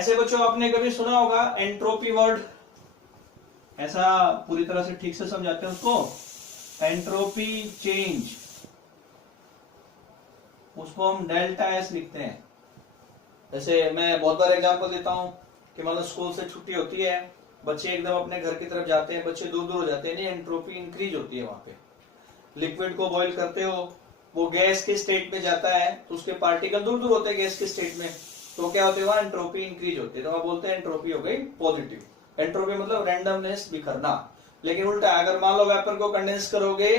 ऐसे बच्चों आपने कभी सुना होगा एंट्रोपी वर्ड, ऐसा पूरी तरह से ठीक से समझाते हैं उसको, एंट्रोपी चेंज, उसको हम डेल्टा एस लिखते हैं। जैसे मैं बहुत बार एग्जांपल देता हूं कि मतलब स्कूल से छुट्टी होती है, बच्चे एकदम अपने घर की तरफ जाते हैं, बच्चे दूर दूर हो जाते हैं, नहीं एंट्रोपी इंक्रीज होती है वहां पे। लिक्विड को बॉईल करते हो, वो गैस के स्टेट में जाता है तो उसके पार्टिकल दूर दूर होते हैं गैस के स्टेट में, तो क्या होते हैं वहां एंट्रोपी इंक्रीज होती है, तो आप बोलते हैं एंट्रोपी हो गई पॉजिटिव। एंट्रोपी मतलब रैंडमनेस, बिखरना। लेकिन उल्टा अगर मान लो वेपर को कंडेंस करोगे,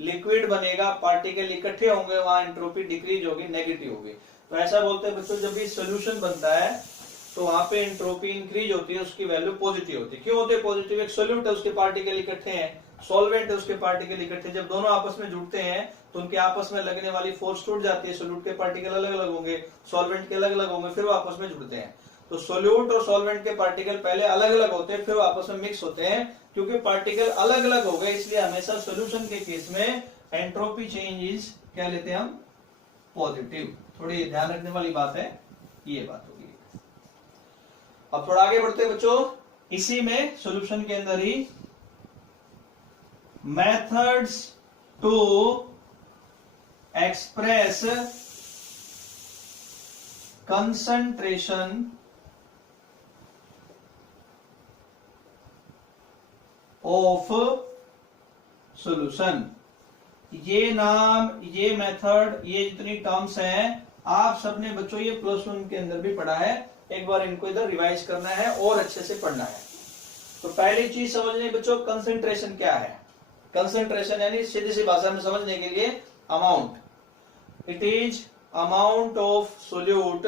लिक्विड बनेगा, पार्टिकल इकट्ठे होंगे, वहां एंट्रोपी डिक्रीज होगी, नेगेटिव होगी। तो ऐसा बोलते हैं बच्चों जब भी सोल्यूशन बनता है तो वहां पे एंट्रोपी इंक्रीज होती है, उसकी वैल्यू पॉजिटिव होती है। क्यों होते हैं पॉजिटिव? एक सोल्यूट है, उसके पार्टिकल इकट्ठे हैं, सॉल्वेंट है, उसके पार्टिकल इकट्ठे, जब दोनों आपस में जुड़ते हैं तो उनके आपस में लगने वाली फोर्स टूट जाती है। सोल्यूट के पार्टिकल अलग अलग होंगे, सॉल्वेंट के अलग अलग होंगे, फिर वो आपस में जुड़ते हैं। तो सोल्यूट और सॉल्वेंट के पार्टिकल पहले अलग अलग होते हैं, फिर वो आपस में मिक्स होते हैं। क्योंकि पार्टिकल अलग अलग हो गए, इसलिए हमेशा सोल्यूशन के केस में एंट्रोपी चेंज इज क्या लेते हैं हम? पॉजिटिव। थोड़ी ध्यान रखने वाली बात है, ये बात होगी। अब थोड़ा आगे बढ़ते हैं बच्चों, इसी में सॉल्यूशन के अंदर ही methods to express concentration of solution. ये नाम, ये मेथड, ये जितनी टर्म्स हैं, आप सबने बच्चों ये +1 के अंदर भी पढ़ा है। एक बार इनको इधर रिवाइज करना है और अच्छे से पढ़ना है। तो पहली चीज समझनी बच्चों, कंसंट्रेशन क्या है। कंसंट्रेशन यानी सीधी सी भाषा में समझने के लिए amount. It is amount of solute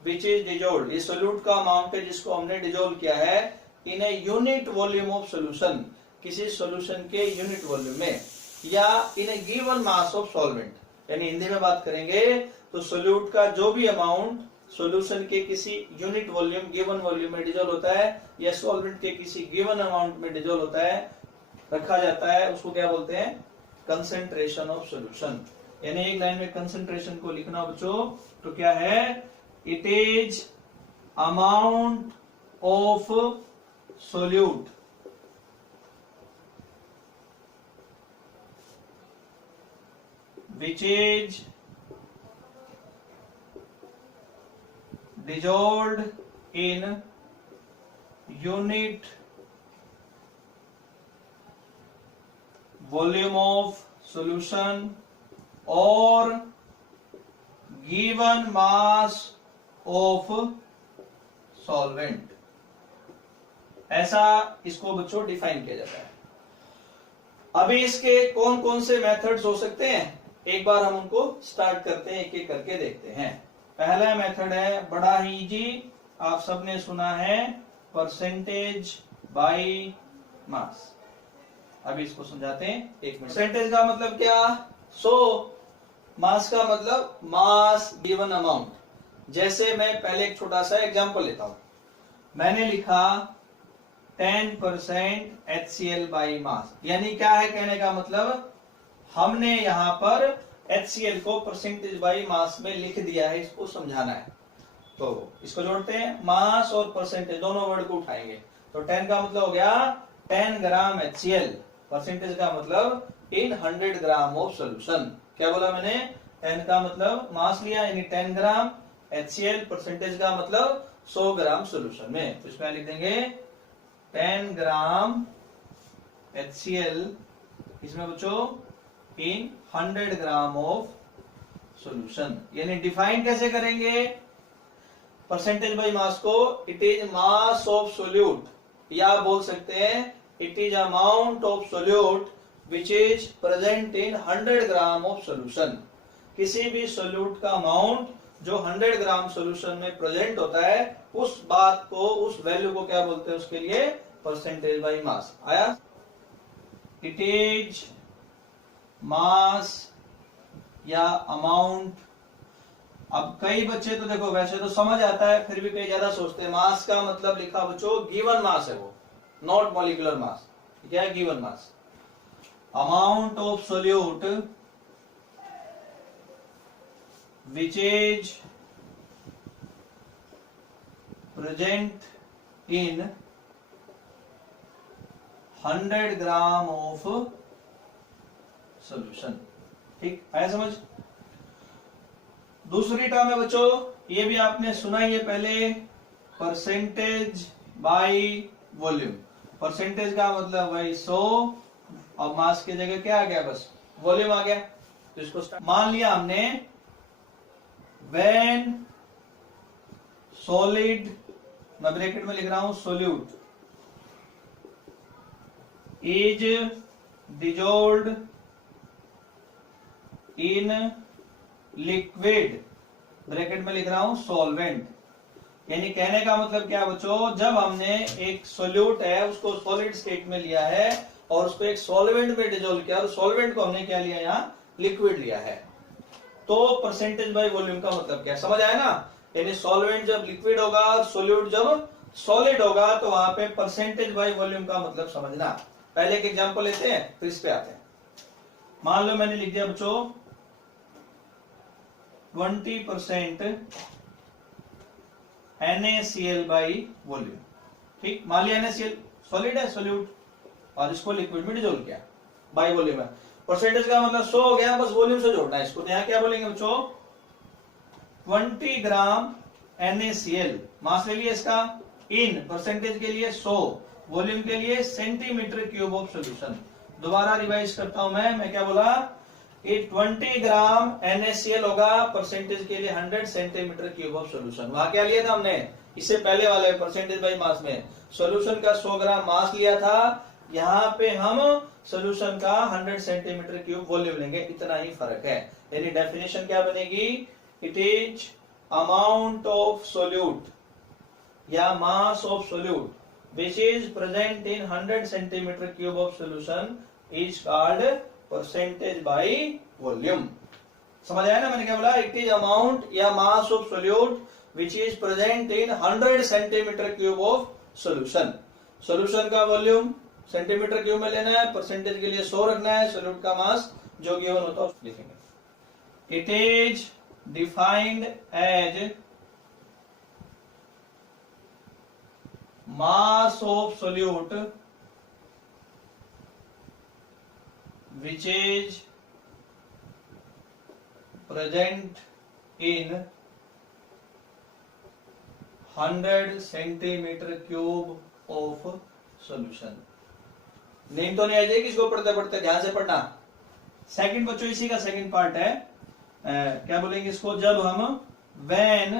which is dissolve. ये सोल्यूट का अमाउंट है जिसको हमने डिजोल्व किया है इन a unit volume of solution, किसी सोल्यूशन के यूनिट वॉल्यूम में, या इन ए गिवन मास ऑफ सॉल्वेंट। यानी हिंदी में बात करेंगे तो सोल्यूट का जो भी अमाउंट सॉल्यूशन के किसी यूनिट वॉल्यूम, गिवन वॉल्यूम में डिजोल्व होता है, या सॉल्वेंट के किसी गिवन अमाउंट में डिजोल्व होता है, रखा जाता है, उसको क्या बोलते हैं? Concentration of solution. यानी एक लाइन में कंसंट्रेशन को लिखना बच्चों तो क्या है? It is amount of solute which is dissolved in unit volume of solution or given mass of solvent। ऐसा इसको बच्चों डिफाइन किया जाता है। अभी इसके कौन कौन से मेथड्स हो सकते हैं, एक बार हम उनको स्टार्ट करते हैं, एक एक करके देखते हैं। पहला मेथड है बड़ा ही इजी, आप सबने सुना है, परसेंटेज बाय मास। अभी इसको समझाते हैं, एक मिनट। परसेंटेज का मतलब क्या? 100। मास का मतलब मास गिवन अमाउंट। जैसे मैं पहले एक छोटा सा एग्जांपल लेता हूं, मैंने लिखा 10% HCl बाई मास। यानी क्या है कहने का मतलब, हमने यहां पर HCl को परसेंटेज बाई मास में लिख दिया है, इसको समझाना है। तो इसको जोड़ते हैं, मास और परसेंटेज दोनों वर्ड को उठाएंगे। तो 10 का मतलब हो गया 10 ग्राम HCl, परसेंटेज का मतलब इन 100 ग्राम ऑफ सोल्यूशन। क्या बोला मैंने? 10 का मतलब मास लिया यानी 10 ग्राम HCl, परसेंटेज का मतलब 100 ग्राम सोल्यूशन में। तो इसमें लिख देंगे 10 ग्राम HCl, इसमें बच्चों इन 100 ग्राम ऑफ सॉल्यूशन। यानी डिफाइन कैसे करेंगे परसेंटेज बाय मास को? It is mass of solute, या बोल सकते हैं it is amount of solute which is present in 100 gram of solution. किसी भी सोल्यूट का अमाउंट जो 100 ग्राम सॉल्यूशन में प्रेजेंट होता है, उस बात को, उस वैल्यू को क्या बोलते हैं? उसके लिए परसेंटेज बाय मास। आया? इट इज मास या अमाउंट। अब कई बच्चे तो देखो वैसे तो समझ आता है, फिर भी कई ज्यादा सोचते हैं मास का मतलब लिखा बच्चों गिवन मास है, वो नॉट मॉलिक्यूलर मास। क्या है given mass? Amount of solute which is present in 100 gram of solution. ठीक आया समझ। दूसरी टर्म है बच्चों, ये भी आपने सुना ही है पहले, परसेंटेज बाय वॉल्यूम। परसेंटेज का मतलब वही 100 और मास की जगह क्या आ गया, बस वॉल्यूम आ गया। तो इसको मान लिया हमने, व्हेन सॉलिड, मैं ब्रैकेट में लिख रहा हूं solute, is dissolved in liquid, bracket में लिख रहा हूं सॉल्वेंट। यानी कहने का मतलब क्या बच्चों, जब हमने एक सोल्यूट है उसको सॉलिड स्टेट में लिया है और उसको एक सॉल्वेंट में डिजोल्व किया, और सॉल्वेंट को हमने क्या लिया, यहाँ लिक्विड लिया है, तो परसेंटेज बाय वॉल्यूम का मतलब क्या, समझ आया ना। यानी सॉल्वेंट जब लिक्विड होगा और सोल्यूट जब सॉलिड होगा, तो वहां पे परसेंटेज बाय वॉल्यूम का मतलब समझना। पहले एक एग्जांपल लेते हैं फिर इस पे आते हैं। मान लो मैंने लिख दिया बच्चों 20% NaCl बाई वॉल्यूम। ठीक, मान लिया NaCl सॉलिड है, सोल्यूट, और इसको लिक्विड में डिसॉल्व किया बाई वॉल्यूम है। परसेंटेज का मतलब 100 हो गया, बस वॉल्यूम से जोड़ना है इसको। तो यहाँ क्या बोलेंगे बच्चों, 20 ग्राम NaCl, मास ले लिया इसका, इन परसेंटेज के लिए 100, वॉल्यूम के लिए सेंटीमीटर क्यूब ऑफ सोल्यूशन। दोबारा रिवाइज करता हूं मैं क्या बोला, कि 20 ग्राम NaCl होगा, परसेंटेज के लिए 100 सेंटीमीटर क्यूब ऑफ सोल्यूशन। वहां क्या लिया था हमने, इससे पहले वाले परसेंटेज बाई मास में सोल्यूशन का 100 ग्राम मास लिया था, यहाँ पे हम सोल्यूशन का 100 सेंटीमीटर क्यूब वॉल्यूम लेंगे, इतना ही फर्क है। यानी डेफिनेशन क्या बनेगी, it is amount of solute या mass of solute which is present in 100 centimeter cube of solution is called percentage by volume। समझ आया ना मैंने क्या बोला, it is amount या mass of solute which is present in 100 centimeter cube of solution। solution का volume centimetre cube में लेना है, परसेंटेज के लिए 100 रखना है, सोल्यूट का मास जो गिवन होता है लिखेंगे। It is defined as mass of solute which is present in 100 centimeter cube of solution। Name तो नहीं आ जाएगी, इसको पढ़ते पढ़ते ध्यान से पढ़ना। सेकंड बच्चों इसी का सेकंड पार्ट है, क्या बोलेंगे इसको, जब हम when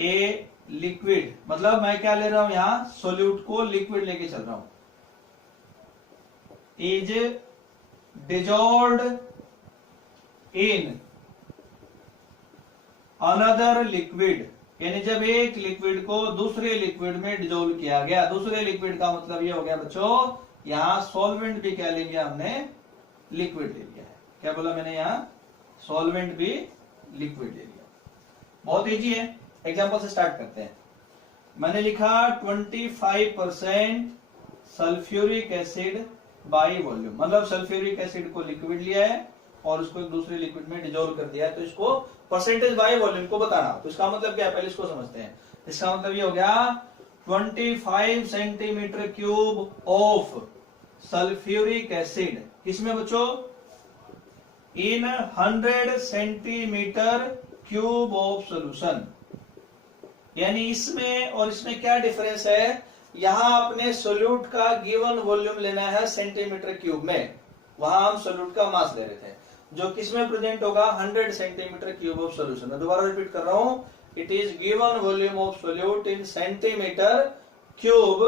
a लिक्विड, मतलब मैं क्या ले रहा हूं यहां, सोल्यूट को लिक्विड लेके चल रहा हूं, is dissolved in another liquid, यानी जब एक लिक्विड को दूसरे लिक्विड में डिजोल्व किया गया। दूसरे लिक्विड का मतलब ये हो गया बच्चों, यहां सॉल्वेंट भी क्या ले लिया हमने, लिक्विड ले लिया है। क्या बोला मैंने, यहां सॉल्वेंट भी लिक्विड ले लिया। बहुत इजी है, एग्जांपल से स्टार्ट करते हैं। मैंने लिखा 25% सल्फ्यूरिक एसिड बाई वॉल्यूम, मतलब सल्फ्यूरिक एसिड को लिक्विड लिया है और उसको एक दूसरे लिक्विड में डिजोल्व कर दिया है, तो इसको परसेंटेज बाई वॉल्यूम को बताना। तो इसका मतलब क्या है, पहले इसको समझते हैं। इसका मतलब ये हो गया 25 centimetre cube of sulphuric acid, किसमें बच्चों, इन 100 सेंटीमीटर क्यूब ऑफ सोल्यूशन। यानी इसमें और इसमें क्या डिफरेंस है, यहां आपने सोल्यूट का गिवन वॉल्यूम लेना है सेंटीमीटर क्यूब में, वहां हम सोल्यूट का मास ले रहे थे, जो किसमें प्रेजेंट होगा, 100 सेंटीमीटर क्यूब ऑफ सोल्यूशन। मैं दोबारा रिपीट कर रहा हूं, it is given volume of solute in centimetre cube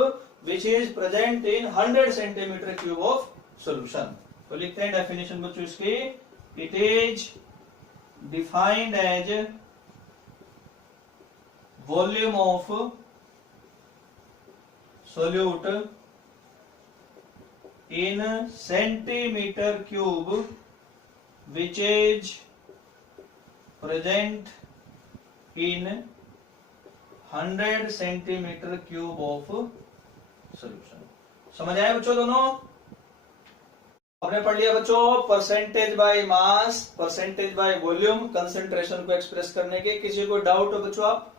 which is present in 100 centimetre cube of solution. तो लिखते हैं डेफिनेशन बच्चों इसकी, it is defined as volume of solute in centimetre cube which is present in 100 centimetre cube of solution. समझ आए बच्चों दोनों? आपने पढ़ लिया बच्चों percentage by mass, percentage by volume, concentration को एक्सप्रेस करने के। किसी को डाउट हो बच्चों आप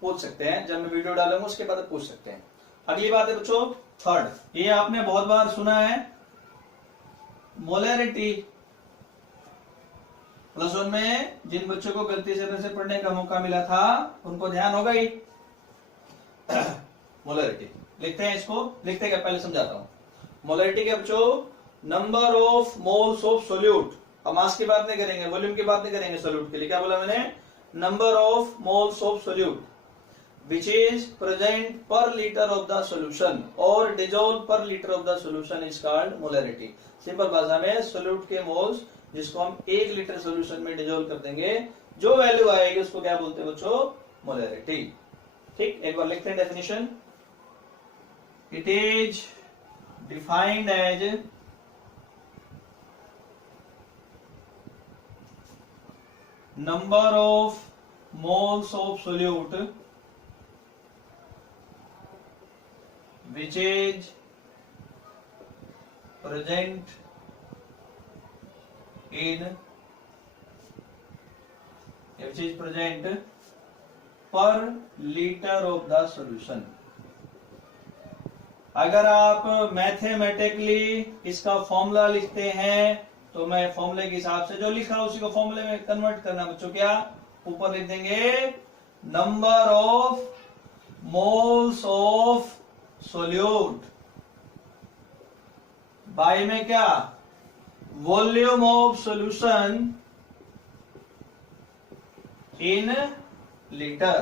पूछ सकते हैं, जब मैं वीडियो डालूंगा उसके बाद पूछ सकते हैं। अगली बात है बच्चों थर्ड, ये आपने बहुत बार सुना है, मोलैरिटी। प्लस वन में जिन बच्चों को गलती से पढ़ने का मौका मिला था उनको ध्यान होगा ही। मोलैरिटी लिखते हैं, इसको लिखते क्या पहले समझाता हूं। मोलैरिटी के बच्चों number of moles of solute, अब मास की बात नहीं करेंगे, वॉल्यूम की बात नहीं करेंगे, सोल्यूट के लिए क्या बोला मैंने, number of moles of solute which is present per liter of the solution or dissolved per liter of the solution is called molarity। Simple भाषा में सोल्यूट के मोल्स जिसको हम 1 लीटर सोल्यूशन में डिजोल्व कर देंगे, जो वैल्यू आएगी उसको क्या बोलते हैं बच्चों, मोलैरिटी। ठीक, एक बार लिखते हैं definition. It is defined as number of moles of solute which is present per liter of the solution। अगर आप मैथमेटिकली इसका फॉर्मूला लिखते हैं तो मैं फॉर्मूले के हिसाब से जो लिखा उसी को फॉर्मूले में कन्वर्ट करना बच्चों, क्या ऊपर लिख देंगे number of moles of solute by में क्या volume of solution in litre.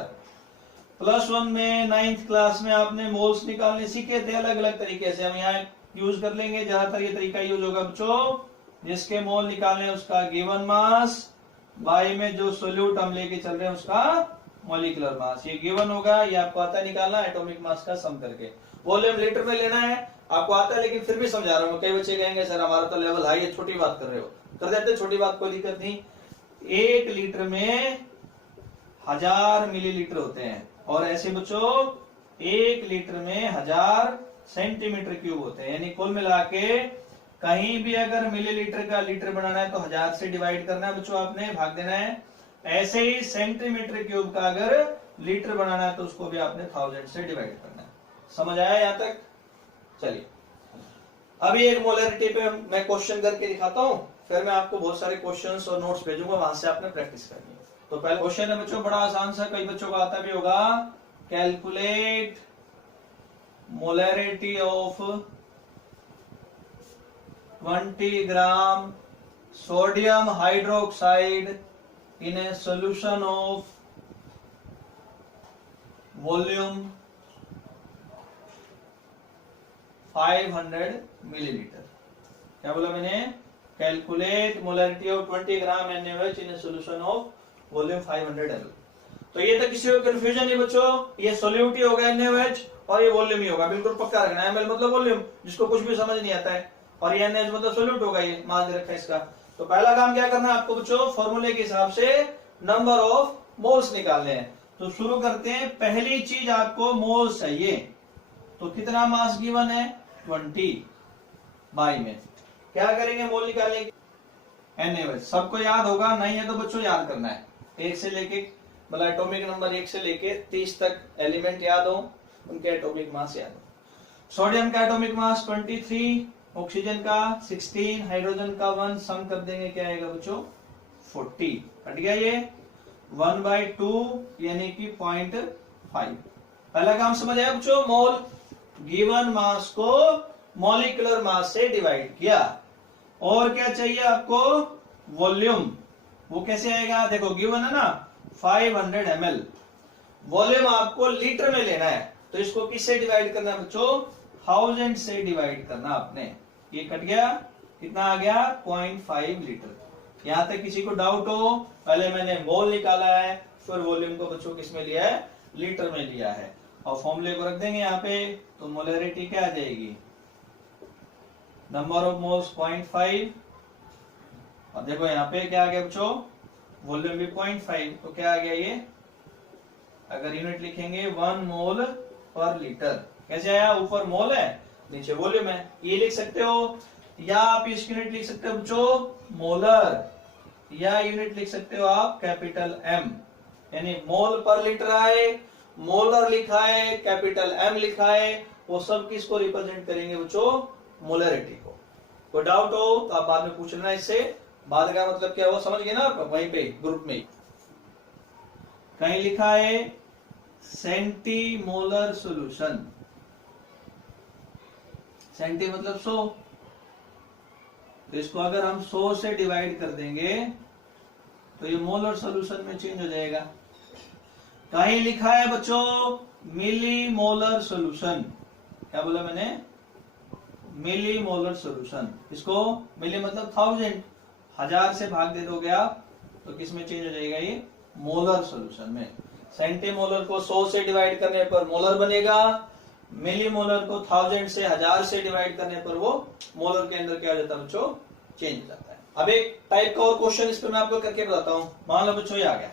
Plus one में 9th क्लास में आपने मोल्स निकालने सीखे थे अलग अलग तरीके से, हम यहाँ यूज कर लेंगे। ज्यादातर ये तरीका यूज होगा बच्चों, जिसके मोल निकालने उसका गिवन मास बाय में जो सोल्यूट हम लेके चल रहे हैं उसका मॉलिक्यूलर मास, ये गिवन होगा, ये आपको आता है निकालना एटॉमिक मास का सम करके। वॉल्यूम लीटर में लेना है आपको आता है, लेकिन फिर भी समझा रहा हूं, कई बच्चे कहेंगे सर हमारा तो लेवल हाई है, छोटी बात कर रहे हो, कर देते छोटी बात, कोई दिक्कत नहीं। 1 लीटर में 1000 मिलीलीटर होते हैं, और ऐसे बच्चों 1 लीटर में 1000 सेंटीमीटर क्यूब होते हैं, यानी कुल मिला के कहीं भी अगर मिलीलीटर का लीटर बनाना है तो 1000 से डिवाइड करना है बच्चों, आपने भाग देना है। ऐसे ही सेंटीमीटर क्यूब का अगर लीटर बनाना है तो उसको भी आपने 1000 से डिवाइड करना है। समझ आया यहां तक? चलिए अभी एक मोलैरिटी पे मैं क्वेश्चन करके दिखाता हूं, फिर मैं आपको बहुत सारे क्वेश्चंस और नोट्स भेजूंगा, वहां से आपने प्रैक्टिस करनी है। तो पहला क्वेश्चन है बच्चों बड़ा आसान सा, कई बच्चों का आता भी होगा, calculate molarity of 20 gram sodium hydroxide in a solution of volume 500 millilitre. क्या बोला मैंने, calculate molarity of 20 gram NaOH in A solution of volume 500 ml। तो ये तो किसी को कंफ्यूजन नहीं बच्चों, ये सोल्यूट ही होगा NaOH और ये वॉल्यूम ही होगा, बिल्कुल पक्का रखना है। ml मतलब वॉल्यूम, जिसको कुछ भी समझ नहीं आता है, और ये NaOH मतलब सोल्यूट होगा, ये मान रखा है इसका। तो पहला काम क्या करना है आपको बच्चों, फॉर्मूले के हिसाब से नंबर ऑफ मोल्स निकालने हैं। तो शुरू करते हैं, पहली चीज आपको मोल्स चाहिए, तो कितना मास गिवन है 20 बाई में क्या करेंगे, मोल निकालेंगे NaOH। सबको याद होगा, नहीं है तो बच्चों याद करना है, 1 से लेके मतलब एटॉमिक नंबर 1 से लेके 30 तक एलिमेंट याद हो, उनके एटॉमिक मास याद हो। सोडियम का एटॉमिक मास 23, ऑक्सीजन का 16, हाइड्रोजन का 1, सम कर देंगे क्या आएगा बच्चों 40, हट गया ये 1/2 यानी कि 0.5। पहला काम समझ आया बच्चों, मोल गिवन मास को मॉलिक्यूलर मास से डिवाइड किया। और क्या चाहिए आपको, वॉल्यूम, वो कैसे आएगा, देखो गिवन है ना 500 ml, वॉल्यूम आपको लीटर में लेना है, तो इसको किससे डिवाइड करना है बच्चों, 1000 से डिवाइड करना आपने। ये कट गया, कितना आ गया 0.5 लीटर। यहां तक किसी को डाउट हो, पहले मैंने मोल निकाला है, फिर वॉल्यूम को बच्चों किस में लिया है, लीटर में लिया है, और फॉर्मूले को रख देंगे यहाँ पे, तो मोलैरिटी क्या आ जाएगी, नंबर ऑफ मोल्स 0.5, और देखो यहाँ पे क्या आ गया बच्चों, वॉल्यूम भी 0.5, तो क्या आ गया ये, अगर यूनिट लिखेंगे 1 मोल पर लीटर। कैसे आया, ऊपर मोल है नीचे वॉल्यूम है, ये लिख सकते हो, या आप इसकी यूनिट लिख सकते हो बच्चों मोलर, या यूनिट लिख सकते हो आप कैपिटल M, यानी मोल पर लीटर आए, मोलर लिखा है, कैपिटल M लिखा है, वो सब किसको रिप्रेजेंट करेंगे बच्चों? मोलरिटी को। कोई डाउट हो तो आप बाद में पूछ लेना, इससे बाद का मतलब क्या वो समझ गए ना आप वहीं पे ग्रुप में। कहीं लिखा है सेंटीमोलर सॉल्यूशन, सेंटी मतलब 100, तो इसको अगर हम 100 से डिवाइड कर देंगे तो ये मोलर सॉल्यूशन में चेंज हो जाएगा। कहीं लिखा है बच्चों मिली मोलर सॉल्यूशन, क्या बोला मैंने? मिली मोलर सॉल्यूशन। इसको मिली मतलब 1000, 1000 से भाग दे दोगे आप तो किस में चेंज हो जाएगा? ये मोलर सॉल्यूशन में। सेंटीमोलर को 100 से डिवाइड करने पर मोलर बनेगा, मिली मोलर को 1000 से 1000 से डिवाइड करने पर वो मोलर के अंदर क्या हो जाता है बच्चों? चेंज हो जाता है। अब एक टाइप का और क्वेश्चन इस पर मैं आपको करके बताता हूं। मान लो बच्चों ये आ गया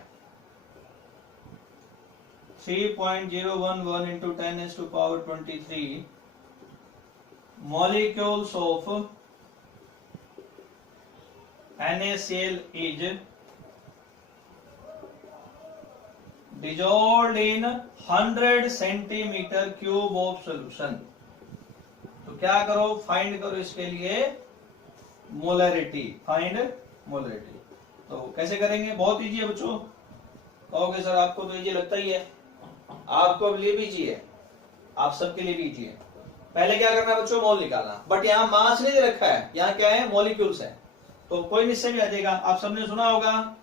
3.011 into 10⁻23 molecules of NaCl is dissolved in 100 centimeter cube of solution। तो क्या करो? फाइंड करो इसके लिए मोलरिटी, फाइंड मोलरिटी। तो कैसे करेंगे? बहुत इजी है बच्चों। कहोगे सर आपको तो इजी लगता ही है, आपको लिए भी इजी है, आप सबके लिए भी इजी है। पहले क्या करना है बच्चों? मोल निकालना। बट यहाँ मास नहीं दे रखा है, यहाँ क्या है? मॉलिक्यूल्स है, तो कोई निश्चय भी आ जाएगा। आप सबने सुना होगा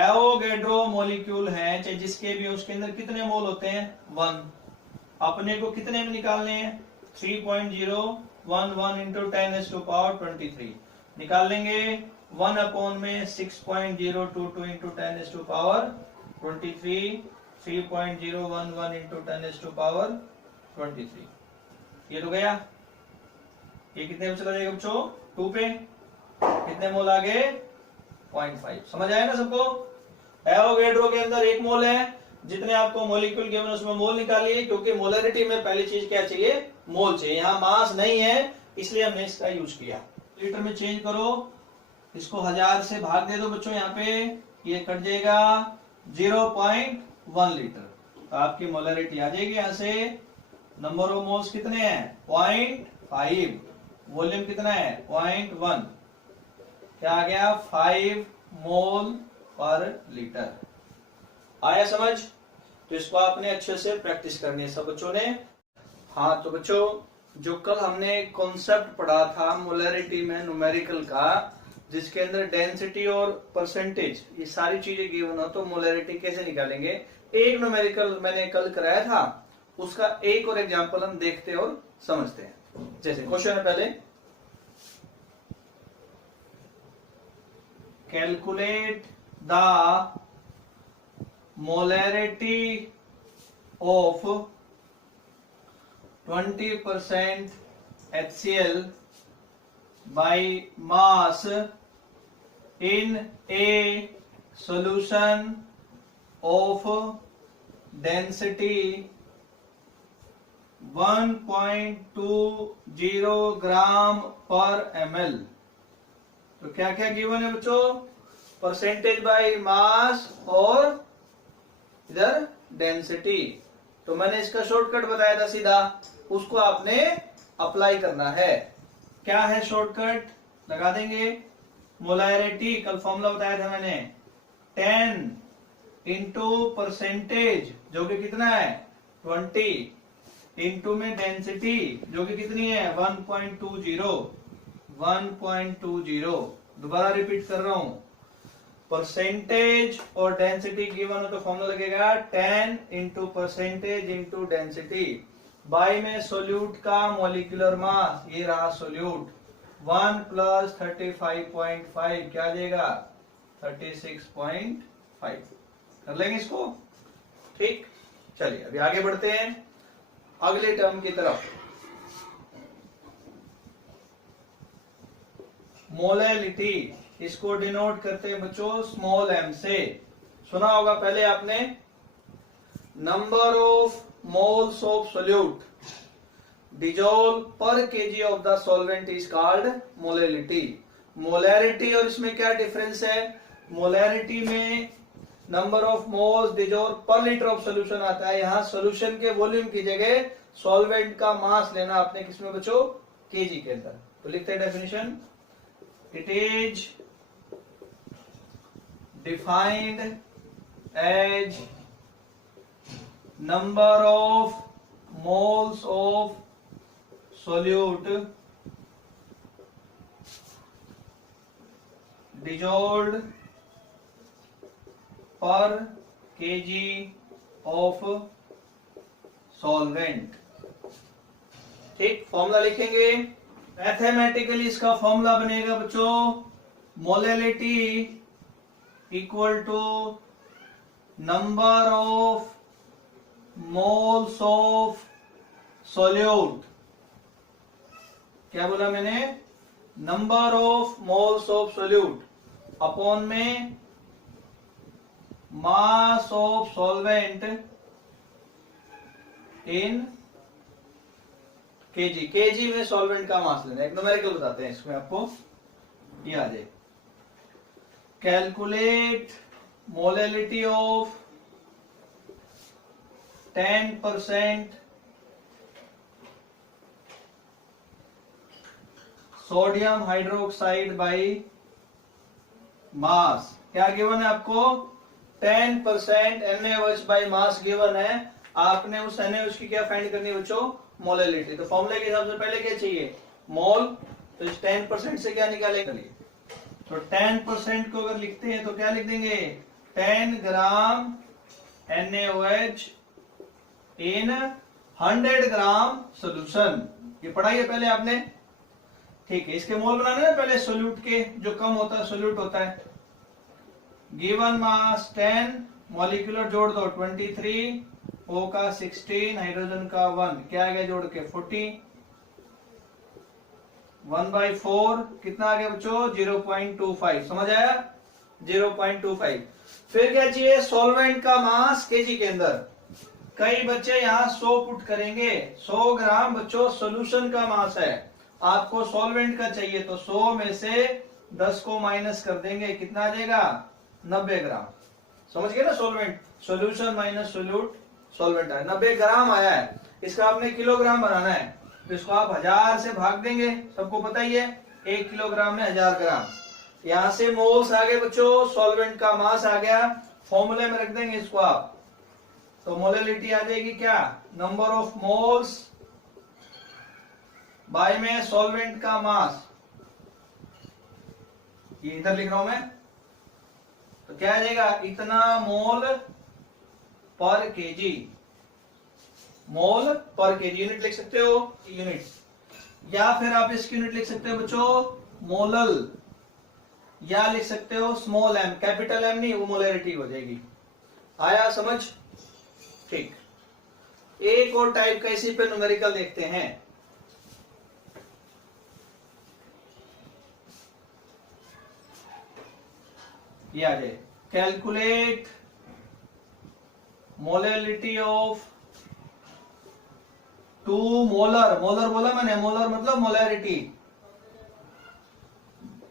एवोगैड्रो मॉलिक्यूल है, चाहे जिसके भी, उसके अंदर कितने मोल होते हैं? 1। अपने को कितने में निकालने हैं? 3.011 into 10⁻23 निकाल लेंगे। 1 अपॉन में 6.022 into 10⁻23, 3.011 into 10⁻23। ये तो गया। ये कितने में चला जाएगा बच्चों? 2 पे। कितने मोल आ गए? 0.5। समझ आया ना सबको? एवोगैड्रो के अंदर 1 मोल है, जितने आपको मॉलिक्यूल गिवन उसमें मोल निकालिए, क्योंकि मोलरिटी में पहली चीज क्या चाहिए? मोल चाहिए। यहाँ मास नहीं है इसलिए हमने इसका यूज किया। लीटर में चेंज करो, इसको 1000 से भाग दे दो बच्चों, यहाँ पे ये कट जाएगा 0.1 लीटर, तो आपकी मोलरिटी आ जाएगी। यहाँ से नंबर ऑफ मोल्स कितने हैं? 0.5। वॉल्यूम कितना है? 0.1। क्या आ गया? 5 मोल पर लीटर। आया समझ? तो इसको आपने अच्छे से प्रैक्टिस करनी है सब बच्चों ने। हाँ तो बच्चों, जो कल हमने कॉन्सेप्ट पढ़ा था मोलरिटी में न्यूमेरिकल का, जिसके अंदर डेंसिटी और परसेंटेज ये सारी चीजें गिवन हो, तो मोलरिटी कैसे निकालेंगे, एक न्यूमेरिकल मैंने कल कराया था, उसका एक और एग्जांपल हम देखते और समझते हैं। जैसे क्वेश्चन है पहले, calculate the molarity of 20% HCl by mass in a solution of density 1.20 ग्राम पर ml। तो क्या क्या गिवन है बच्चों? परसेंटेज बाय मास और इधर डेंसिटी। तो मैंने इसका शॉर्टकट बताया था सीधा, उसको आपने अप्लाई करना है। क्या है शॉर्टकट? लगा देंगे मोलरिटी, कल फॉर्मूला बताया था मैंने, 10 इंटू परसेंटेज जो कि कितना है? 20, इंटू में डेंसिटी जो कि कितनी है? 1.20। दोबारा रिपीट कर रहा हूं, परसेंटेज और डेंसिटी गिवन हो तो फॉर्मूला लगेगा 10 into percentage into density, by में सोल्यूट का मॉलिक्यूलर मास, ये रहा सोल्यूट, 1 + 35.5 क्या आ जाएगा? 36.5। कर लेंगे इसको, ठीक। चलिए अभी आगे बढ़ते हैं अगले टर्म की तरफ। मोलरिटी, इसको डिनोट करते हैं बच्चों स्मॉल m से। सुना होगा पहले आपने, number of moles of solute dissolve per KG of the solvent is called molarity. Molarity और इसमें क्या डिफरेंस है? मोलरिटी में नंबर ऑफ मोल्स डिजोर पर लीटर ऑफ सोल्यूशन आता है। यहां सोल्यूशन के वॉल्यूम की जगह सॉल्वेंट का मास लेना आपने किसमें बच्चों, केजी के अंदर। तो लिखते हैं definition, it is defined as number of moles of solute dissolved per kg of solvent। ठीक, फॉर्मूला लिखेंगे। मैथमेटिकली इसका फॉर्मूला बनेगा बच्चों, molality equal to number of moles of solute. क्या बोला मैंने, number of moles of solute upon में mass of solvent in KG. KG में सॉल्वेंट का मास लेना, एक न्यूमेरिकल बताते हैं इसमें आपको, ये आ जाए। Calculate molality of 10% sodium hydroxide by mass. क्या गिवन है आपको, 10% NaOH बाई मास गिवन है। आपने उस NaOH की क्या फाइंड करनी है बच्चों, मोलैलिटी। तो फॉर्मूले के हिसाब से पहले क्या चाहिए, मोल। तो इस 10% से क्या निकालेंगे, तो 10% को अगर लिखते हैं तो क्या लिख देंगे, 10 ग्राम NaOH इन 100 ग्राम सोल्यूशन। ये पढ़ाई है पहले आपने, ठीक है। इसके मोल बनाने ना पहले सोल्यूट के, जो कम होता है सोल्यूट होता है। गिवन मास 10, मॉलिक्यूलर जोड़ दो 23, O का 16, हाइड्रोजन का 1, क्या आ गया जोड़ के 40, 1/4 कितना आ गया बच्चों, 0.25। समझ आया, 0.25। फिर क्या चाहिए, सॉल्वेंट का मास केजी के अंदर। कई बच्चे यहाँ 100 पुट करेंगे, 100 ग्राम बच्चों सोल्यूशन का मास है, आपको सॉल्वेंट का चाहिए, तो 100 में से 10 को माइनस कर देंगे, कितना आ जाएगा, 90 ग्राम। समझ गए ना, solvent solution minus solute, solvent है 90 ग्राम आया है। इसका आपने किलोग्राम बनाना है, तो इसको आप 1000 से भाग देंगे, सबको पता ही है 1 किलोग्राम में 1000 ग्राम। यहां से मोल्स आ गए बच्चों, सॉल्वेंट का मास आ गया, फॉर्मूले में रख देंगे इसको आप। तो मोलैलिटी आ जाएगी क्या, नंबर ऑफ मोल्स बाय में सॉल्वेंट का मास। ये इधर लिख रहा हूं मैं, तो क्या आ जाएगा, इतना मोल पर केजी। मोल पर केजी यूनिट लिख सकते हो, यूनिट, या फिर आप इसकी यूनिट लिख सकते हो बच्चों मोलल, या लिख सकते हो स्मॉल m, कैपिटल M नहीं, वो मोलैरिटी हो जाएगी। आया समझ, ठीक। एक और टाइप का इसी पे न्यूमेरिकल देखते हैं। ये आ जाए, calculate molality of 2 molar, molar बोला मैंने, मोलर मतलब molarity,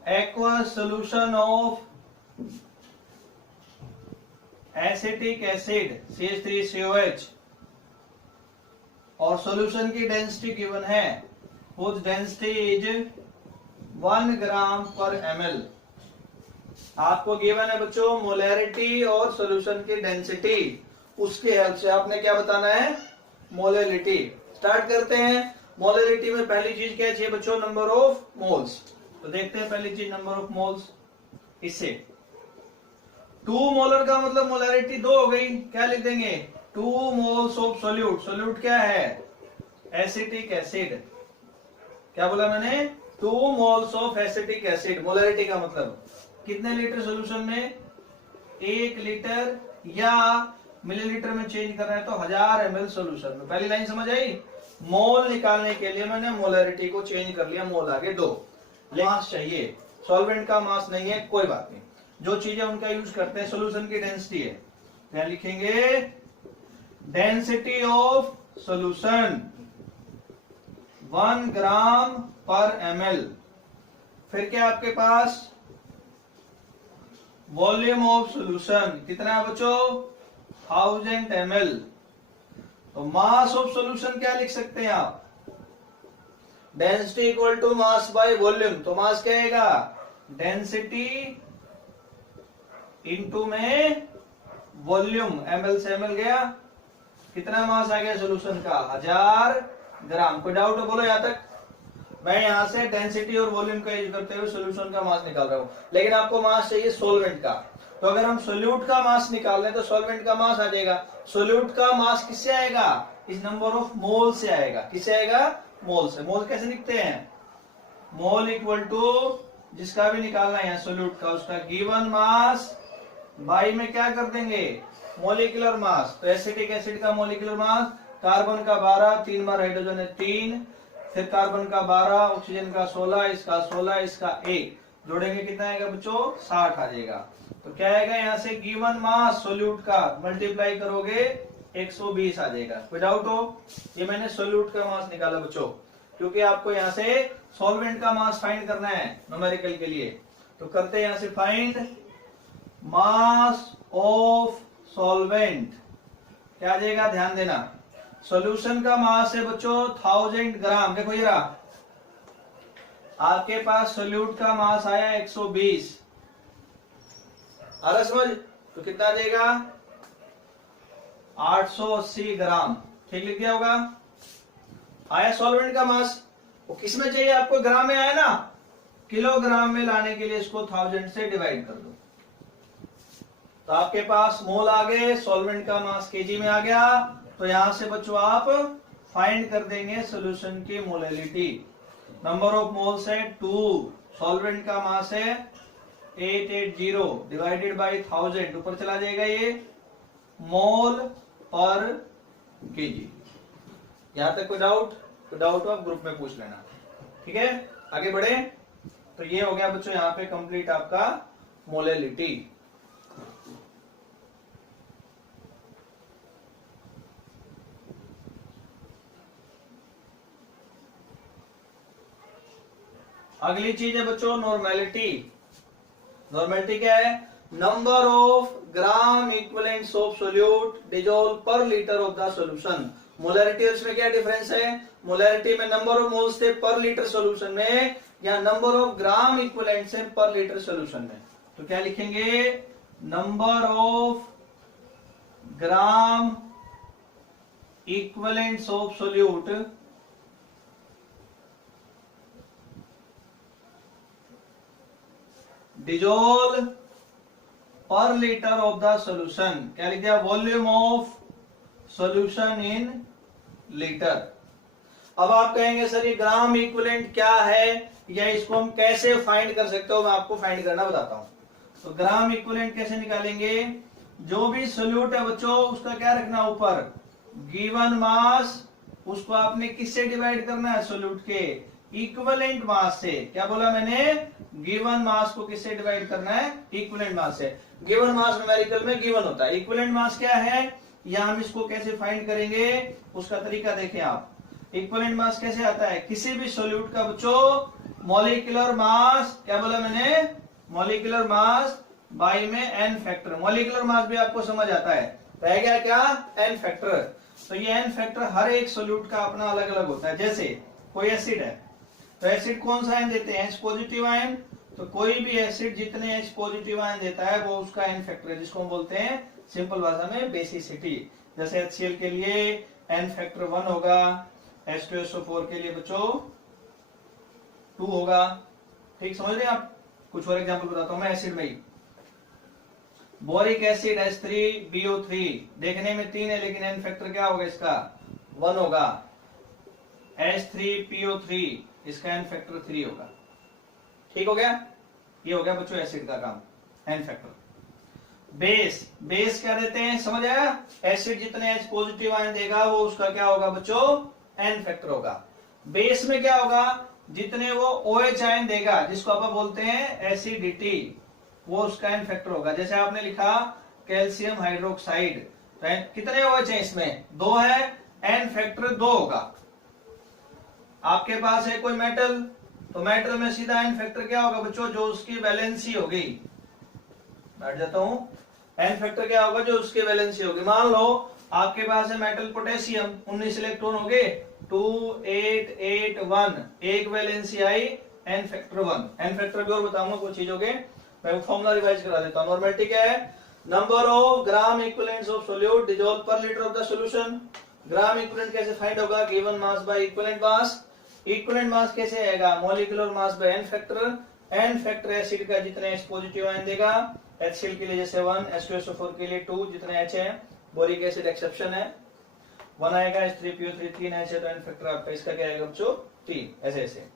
aqueous solution of acetic acid CH3COH, और सॉल्यूशन की डेंसिटी गिवन है, उस डेंसिटी इज 1 ग्राम पर ml। आपको गिवन है बच्चों मोलैरिटी और सॉल्यूशन की डेंसिटी, उसके हेल्प से आपने क्या बताना है, मोलैलिटी। स्टार्ट करते हैं। मोलैलिटी में पहली चीज क्या चाहिए बच्चों, नंबर ऑफ मोल्स। तो देखते हैं पहली चीज नंबर ऑफ मोल्स, इससे 2 मोलर का मतलब मोलैरिटी 2 हो गई, क्या लिख देंगे, 2 मोल्स ऑफ सोल्यूट। सोल्यूट क्या है, एसिटिक एसिड। क्या बोला मैंने, 2 moles of acetic acid. Molarity का मतलब कितने लीटर सोल्यूशन में, 1 लीटर, या मिलीलीटर में चेंज करना है तो 1000 ml सोल्यूशन में। पहली लाइन समझ आई। मोल निकालने के लिए मैंने मोलैरिटी को चेंज कर लिया, मोल आगे 2। मास चाहिए, सॉल्वेंट का मास नहीं है, कोई बात नहीं, जो चीजें उनका यूज करते हैं, सोल्यूशन की डेंसिटी है। क्या लिखेंगे, डेंसिटी ऑफ सोल्यूशन 1 ग्राम पर ml। फिर क्या आपके पास वॉल्यूम ऑफ सॉल्यूशन कितना है बच्चों 1000 ml। तो मास ऑफ सॉल्यूशन क्या लिख सकते हैं आप density equal to mass by volume. तो मास क्या आएगा डेंसिटी इनटू में वॉल्यूम ml से ml गया कितना मास आ गया सॉल्यूशन का 1000 ग्राम। कोई डाउट है बोलो यहां तक। मैं यहां से डेंसिटी और वॉल्यूम का यूज करते हुए सॉल्यूशन का मास निकाल रहा हूं लेकिन आपको मास चाहिए सॉल्वेंट का। तो अगर हम सोल्यूट का मास निकाल रहे हैं तो सॉल्वेंट का मास आ जाएगा। सोल्यूट का मास किससे आएगा इस नंबर ऑफ मोल से आएगा। किससे आएगा मोल से। मोल कैसे लिखते हैं मोल इक्वल टू जिसका भी निकालना है सोल्यूट का उसका गिवन मास बाई में क्या कर देंगे मोलिकुलर मास। तो एसिटिक एसिड का मोलिकुलर मास कार्बन का 12 3 बार हाइड्रोजन है 3 फिर कार्बन का 12 ऑक्सीजन का 16 इसका 16 इसका 1 जोड़ेंगे कितना आएगा बच्चों 60 आ जाएगा। तो क्या आएगा यहाँ से गिवन मास सोल्यूट का मल्टीप्लाई करोगे 120 आ जाएगा। कोई डाउट हो। ये मैंने सोल्यूट का मास निकाला बच्चों क्योंकि आपको यहाँ से सॉल्वेंट का मास फाइंड करना है न्यूमेरिकल के लिए। तो करते हैं यहाँ से फाइंड मास ऑफ सॉल्वेंट क्या आ जाएगा ध्यान देना। सॉल्यूशन का मास है बच्चों 1000 ग्राम। देखो ये रहा आपके पास सोल्यूट का मास आया 120 आ रहा समझ। तो कितना आ जाएगा 880 ग्राम। ठीक लिख दिया होगा। आया सॉल्वेंट का मास। वो किस में चाहिए आपको ग्राम में आया ना किलोग्राम में लाने के लिए इसको 1000 से डिवाइड कर दो। तो आपके पास मोल आ गए सॉल्वेंट का मास केजी में आ गया। तो यहां से बच्चों आप फाइंड कर देंगे सॉल्यूशन की मोलैलिटी। नंबर ऑफ मोल्स है 2 सॉल्वेंट का मास है 880 डिवाइडेड बाय 1000 ऊपर चला जाएगा ये मोल पर केजी। यहां तक कोई डाउट। तो डाउट हो आप ग्रुप में पूछ लेना। ठीक है आगे बढ़े। तो ये हो गया बच्चों यहाँ पे कंप्लीट आपका मोलैलिटी। अगली चीज है बच्चों नॉर्मेलिटी। नॉर्मेलिटी क्या है number of gram equivalents of solute dissolve per litre of the solution. Molarity और इसमें क्या डिफरेंस है मोलैरिटी में नंबर ऑफ मोल्स थे पर लीटर सॉल्यूशन में या नंबर ऑफ ग्राम इक्विवेलेंट्स है पर लीटर सॉल्यूशन में। तो क्या लिखेंगे number of gram equivalents of solute dissolve per litre of the solution. क्या लिख दिया volume of solution in litre. अब आप कहेंगे सर ये ग्राम इक्विवेलेंट क्या है या इसको हम कैसे फाइंड कर सकते हो। मैं आपको फाइंड करना बताता हूं। तो ग्राम इक्विवेलेंट कैसे निकालेंगे जो भी सोल्यूट है बच्चों उसका क्या रखना ऊपर गिवन मास। उसको आपने किससे डिवाइड करना है सोल्यूट के इक्विवेलेंट मास से। क्या बोला मैंने गिवन मास को किससे डिवाइड करना है इक्विवेलेंट मास से। गिवन मास न्यूमेरिकल में गिवन होता है। इक्विवेलेंट मास क्या है या हम इसको कैसे फाइंड करेंगे उसका तरीका देखें आप। इक्विवेलेंट मास कैसे आता है किसी भी सोल्यूट का बच्चों मॉलिक्यूलर मास। क्या बोला मैंने मॉलिक्यूलर मास बाई में एन फैक्टर। मॉलिक्यूलर मास भी आपको समझ आता है रह गया क्या एन फैक्टर। तो ये एन फैक्टर हर एक सोल्यूट का अपना अलग अलग होता है। जैसे कोई एसिड है तो एसिड कौन सा आयन देते हैं H पॉजिटिव आयन। तो कोई भी एसिड जितने H पॉजिटिव आयन देता है वो उसका एन फैक्टर है जिसको हम बोलते हैं सिंपल भाषा में बेसिसिटी। जैसे HCl के लिए एन फैक्टर 1 होगा H2SO4 के लिए बच्चों 2 होगा। ठीक समझ रहे हैं आप। कुछ और एग्जांपल बताता हूं मैं एसिड में ही। बोरिक एसिड H3BO3 देखने में 3 है लेकिन एन फैक्टर क्या होगा इसका 1 होगा। H3PO3 इसका एन फैक्टर 3 होगा। ठीक हो गया। ये हो गया बच्चों एसिड का काम एन फैक्टर। बेस बेस क्या देते हैं समझ आया। एसिड जितने H पॉजिटिव आयन देगा वो उसका क्या होगा बच्चों एन फैक्टर होगा। बेस में क्या होगा जितने वो OH आयन देगा जिसको आप बोलते हैं एसिडिटी वो उसका एन फैक्टर होगा। जैसे आपने लिखा कैल्शियम हाइड्रोक्साइड तो कितने OH है इसमें 2 है एन फैक्टर 2 होगा। आपके पास है कोई मेटल तो मेटल में सीधा एन फैक्टर क्या होगा बच्चों जो उसकी वैलेंसी होगी। बैठ जाता हूं। एन फैक्टर क्या होगा, जो उसके वैलेंसी होगी। मान लो आपके पास है मेटल पोटेशियम, 19 इलेक्ट्रॉन हो गए, 2 8 8 1, एक valency i n factor 1। N factor भी और बताऊंगा कुछ चीजों के, मैं फॉर्मूला रिवाइज करा देता हूं। नॉर्मेलिटी क्या है, number of gram equivalents of solute dissolve per litre of the solution. Gram equivalent कैसे फाइंड होगा, given mass by equivalent mass. Equivalent mass कैसे आएगा, molecular mass by N factor. N factor acid का जितने H positive ion देगा, HCl के लिए जैसे 1, H2SO4 के लिए 2, जितने H है, बोरिक एसिड एक्सेप्शन है 1 आएगा, H3PO3 3 H है, तो एन फैक्टर आपका इसका क्या आएगा बच्चों 3। ऐसे ऐसे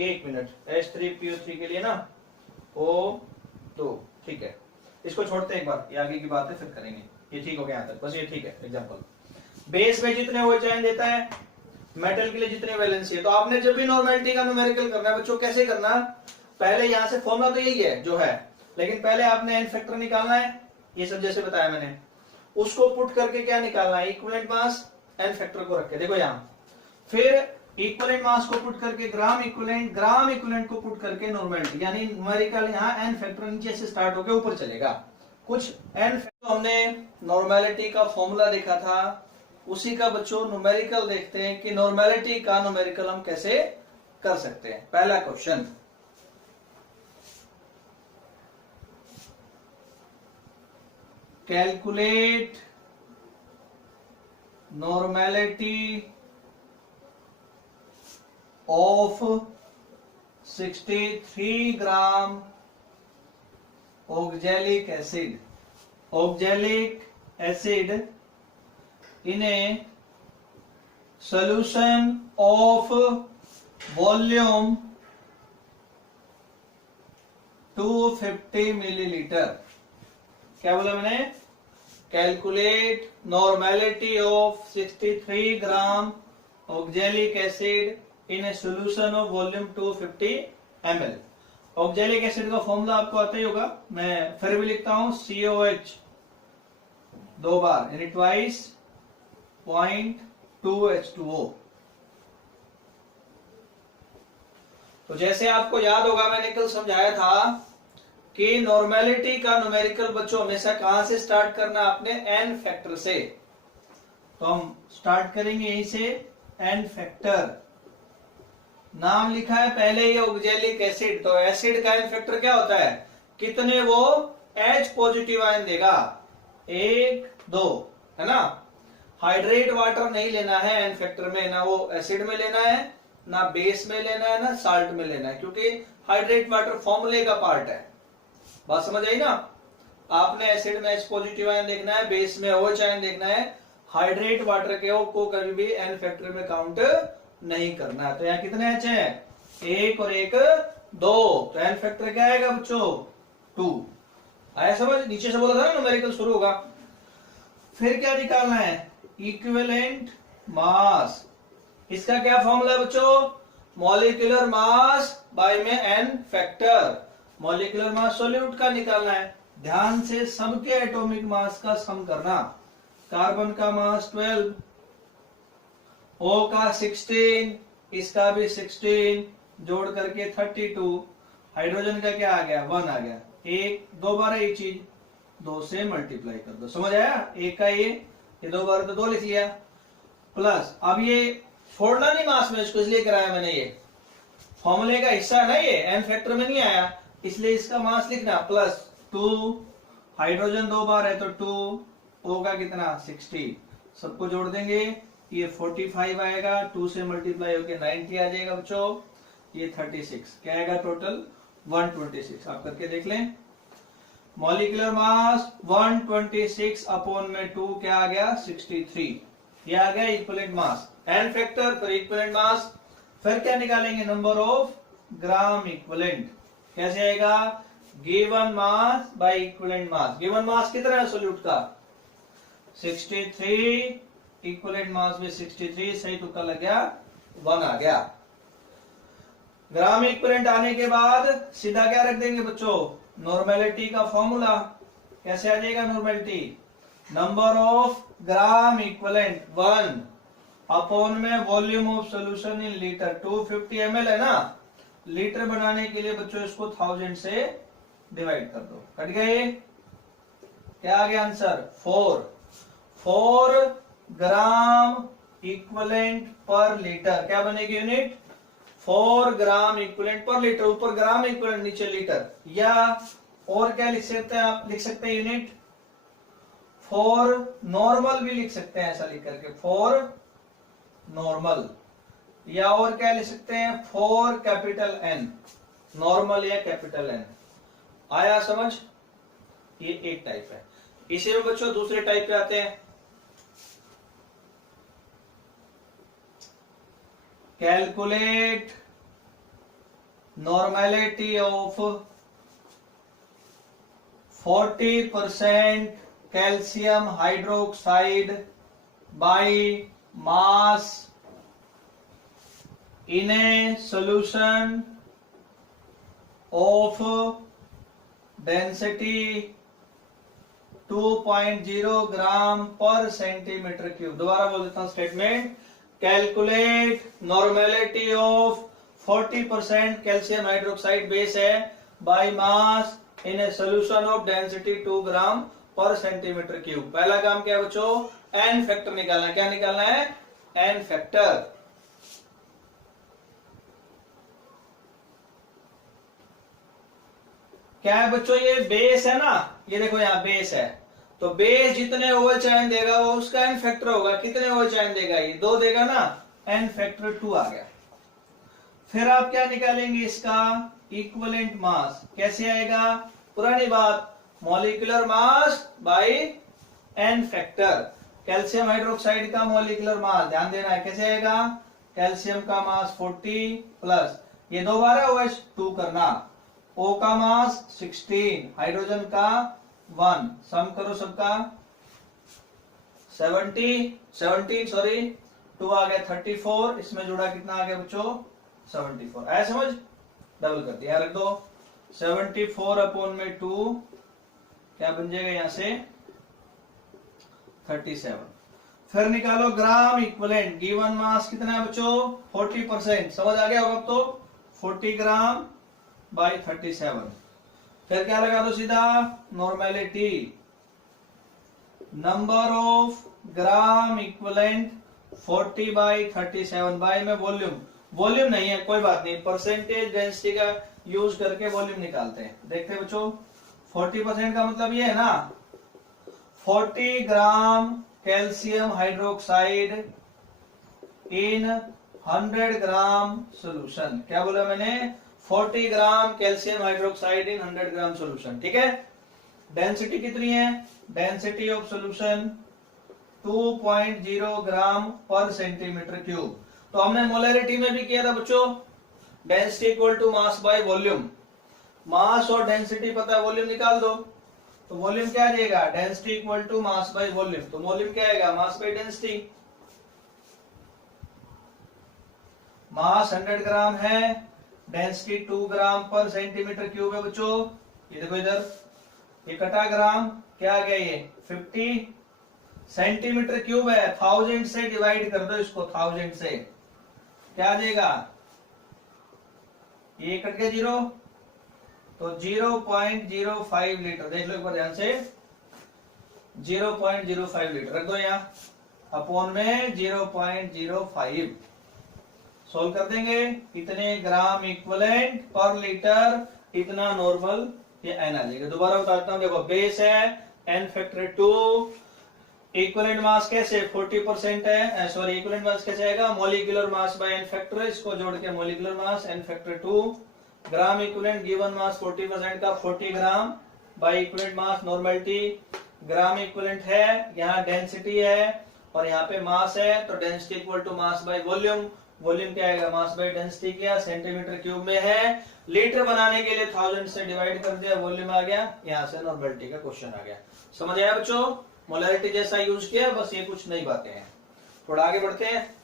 1 मिनट, H3PO3 के लिए ना O2, ठीक है। इसको छोड़ते हैं एक बार, ये आगे की बात है फिर करेंगे। ये ठीक हो गया यहाँ तक, बस ये ठीक है। एग्जांपल, बेस में जितने OH आयन देता है, मेटल के लिए जितने वैलेंसी है। तो आपने जब भी नॉर्मेलिटी का न्यूमेरिकल करना है बच्चों, कैसे करना, पहले यहां से फॉर्मूला तो यही है जो है, लेकिन पहले आपने एन फैक्टर निकालना है, ये सब जैसे बताया मैंने। उसको पुट करके क्या निकालना है, इक्विवेलेंट मास एन फैक्टर को रख के, देखो यहां, फिर इक्विवेलेंट मास को पुट करके ग्राम इक्विवेलेंट को पुट करके नॉर्मेलिटी, यानी न्यूमेरिकल यहाँ एन फैक्टर नीचे से स्टार्ट होकर ऊपर चलेगा कुछ एन फैक्टर। हमने नॉर्मेलिटी का फॉर्मूला देखा था, उसी का बच्चों न्यूमेरिकल देखते हैं कि नॉर्मेलिटी का न्यूमेरिकल हम कैसे कर सकते हैं। पहला question, calculate normality of 63 gram oxalic acid in a solution of volume 250 millilitre. क्या बोला मैंने, calculate normality of 63 gram oxalic acid in a solution of volume 250 ml। Oxalic acid का फॉर्मूला आपको आता ही होगा, मैं फिर भी लिखता हूं, COH 2 बार यानी ट्वाइस 0.2 H2O। तो जैसे आपको याद होगा, मैंने कल समझाया था कि नॉर्मेलिटी का न्यूमेरिकल बच्चों हमेशा कहां से स्टार्ट करना, आपने एन फैक्टर से। तो हम स्टार्ट करेंगे यहीं से, एन फैक्टर। नाम लिखा है पहले ही ऑक्जेलिक एसिड, तो एसिड का एन फैक्टर क्या होता है, कितने वो H पॉजिटिव आयन देगा, 1 2, है ना। हाइड्रेट वाटर नहीं लेना है एन फैक्टर में, ना वो एसिड में लेना है, ना बेस में लेना है, ना साल्ट में लेना है, क्योंकि हाइड्रेट वाटर फॉर्मूले का पार्ट है। बात समझ आई ना। आपने एसिड में H पॉजिटिव आयन देखना है, बेस में OH आयन देखना है, हाइड्रेट वाटर के को कभी भी एन फैक्टर में काउंट नहीं करना है। तो यहाँ कितने H है, 1 और 1 2, तो एन फैक्टर क्या आएगा बच्चों 2। आया समझ, नीचे से बोला था ना न्यूमेरिकल शुरू होगा। फिर क्या निकालना है, इक्विवेलेंट मास। इसका क्या फॉर्मूला है बच्चों, मॉलिक्यूलर मास बाय में n factor. Molecular mass solute का निकालना है, ध्यान से सबके एटॉमिक मास का सम करना। कार्बन का मास 12, O का 16, इसका भी 16, जोड़ करके 32। हाइड्रोजन का क्या आ गया, 1 आ गया। एक 2 बार ये चीज 2 से मल्टीप्लाई कर दो, समझ आया। एक का ये 2 बार तो 2 लिख लिया, प्लस अब ये छोड़ना नहीं मास में, इसको इसलिए कराया मैंने, ये फॉर्मूले का हिस्सा है ना, ये एन फैक्टर में नहीं आया, इसलिए इसका मास लिखना, प्लस 2। हाइड्रोजन 2 बार है तो 2, O का कितना 60, सबको जोड़ देंगे, ये 45 आएगा, 2 से मल्टीप्लाई होके 90 आ जाएगा बच्चों, ये 36, क्या आएगा टोटल 126। आप करके देख लें। मॉलिक्यूलर मास 126 अपॉन में 2 क्या आ गया 63, ये आ गया इक्विवेलेंट मास। एन फैक्टर पर इक्विवेलेंट मास। फिर क्या निकालेंगे, नंबर ऑफ ग्राम इक्विवेलेंट। कैसे आएगा, given mass by equivalent mass. Given mass कितना है सॉल्यूट का 63, इक्विवेलेंट मास भी 63, सही तुक्का लग गया, 1 आ गया। ग्राम इक्विवेलेंट आने के बाद सीधा क्या रख देंगे बच्चों, नॉर्मेलिटी का फॉर्मूला। कैसे आ जाएगा normality, number of gram equivalent 1 upon में volume of solution in litre. 250 ml है ना, लीटर बनाने के लिए बच्चों इसको 1000 से डिवाइड कर दो, कट गया ये। क्या आ गया आंसर? 4 ग्राम इक्विवेलेंट पर लीटर। क्या बनेगी यूनिट? 4 ग्राम इक्विवेलेंट पर लीटर। ऊपर ग्राम इक्विवेलेंट, नीचे लीटर। या और क्या लिख सकते हैं आप? लिख सकते हैं यूनिट 4 नॉर्मल भी लिख सकते हैं, ऐसा लिख करके 4 नॉर्मल। या और क्या लिख सकते हैं? 4 कैपिटल एन, नॉर्मल या कैपिटल एन। आया समझ? ये एक टाइप है। इसी में बच्चों दूसरे टाइप पे आते हैं। Calculate normality of 40% calcium hydroxide by mass in a solution of density 2.0 gram per centimetre cube. दोबारा बोल देता हूं statement. Calculate normality of 40% calcium hydroxide base है by mass in a solution of density 2 gram per centimetre cube. पहला काम क्या है बच्चों? एन फैक्टर निकालना है। क्या निकालना है? N factor. क्या है बच्चों? ये बेस है ना, ये देखो यहाँ बेस है, तो बेस जितने ओवर चाइन देगा वो उसका एन फैक्टर होगा। कितने ओवर चाइन देगा? ये 2 देगा ना, एन फैक्टर 2 आ गया। फिर आप क्या निकालेंगे? इसका इक्विवेलेंट मास। कैसे आएगा? पुरानी बात, molecular mass by N factor. Calcium hydroxide का मॉलिक्यूलर मास ध्यान देना है, कैसे आएगा? कैल्शियम का मास 40 प्लस ये 2 बार है 2 करना, O का मास 16, हाइड्रोजन का 1, सम करो सबका 17 सॉरी 2 आ गया 34, इसमें जुड़ा कितना आ गया बच्चों? 74। आया समझ? डबल कर दिया, रख दो 74 अपॉन में 2 क्या बन जाएगा यहां से? 37। फिर निकालो ग्राम इक्विवेलेंट। गिवन मास कितना है बच्चों? 40%। समझ आ गया होगा अब तो? 40 ग्राम बाई 37। फिर क्या लगा दो सीधा? Normality, number of gram equivalent 40 by 37 by में वॉल्यूम। वॉल्यूम नहीं है, कोई बात नहीं, परसेंटेज डेंसिटी का यूज करके वॉल्यूम निकालते हैं। देखते हैं बच्चों, 40% का मतलब ये है ना, 40 ग्राम कैल्शियम हाइड्रोक्साइड इन 100 ग्राम सोल्यूशन। क्या बोला मैंने? 40 ग्राम कैल्शियम हाइड्रोक्साइड इन 100 ग्राम सोल्यूशन। ठीक है। डेंसिटी कितनी है? Density of solution 2.0 gram per centimetre cube. तो हमने मोलरिटी में भी किया था बच्चों, density equal to mass by volume. Mass और डेंसिटी पता है, वॉल्यूम निकाल दो। तो वॉल्यूम क्या आ जाएगा? Density equal to mass by volume. तो वॉल्यूम क्या आएगा? Mass by density. मास 100 ग्राम है, density 2 gram per centimetre cube है बच्चों। ये देखो इधर, ये कटा ग्राम, क्या आ गया? ये 50 सेंटीमीटर क्यूब है। 1000 से डिवाइड कर दो इसको, 1000 से क्या आ जाएगा? ये कट गया 0, तो 0.05 लीटर। देख लो एक बार ध्यान से, 0.05 लीटर रख दो यहाँ, अपॉन में 0.05 सोल्व कर देंगे। इतने ग्राम इक्विवेलेंट पर लीटर, इतना नॉर्मल, ये एन आ जाएगा। दोबारा बताता हूं, देखो बेस है एन फैक्टर 2, इक्विवेलेंट मास कैसे 40% है, सॉरी इक्विवेलेंट मास कैसे आएगा? Molecular mass by N factor, इसको जोड़ के molecular mass n factor 2, gram equivalent given mass 40% का 40 gram by equivalent mass. Normality, gram equivalent है, यहाँ डेंसिटी है और यहाँ पे मास है, तो density equal to mass by volume. Volume क्या आएगा? मास बाय डेंसिटी किया, सेंटीमीटर क्यूब में है। लीटर बनाने के लिए 1000 से डिवाइड कर दिया, वॉल्यूम आ गया। यहाँ से नॉर्मेलिटी का क्वेश्चन आ गया। समझ आया बच्चों? मोलरिटी जैसा यूज किया, बस ये कुछ नई बातें हैं। थोड़ा आगे बढ़ते हैं।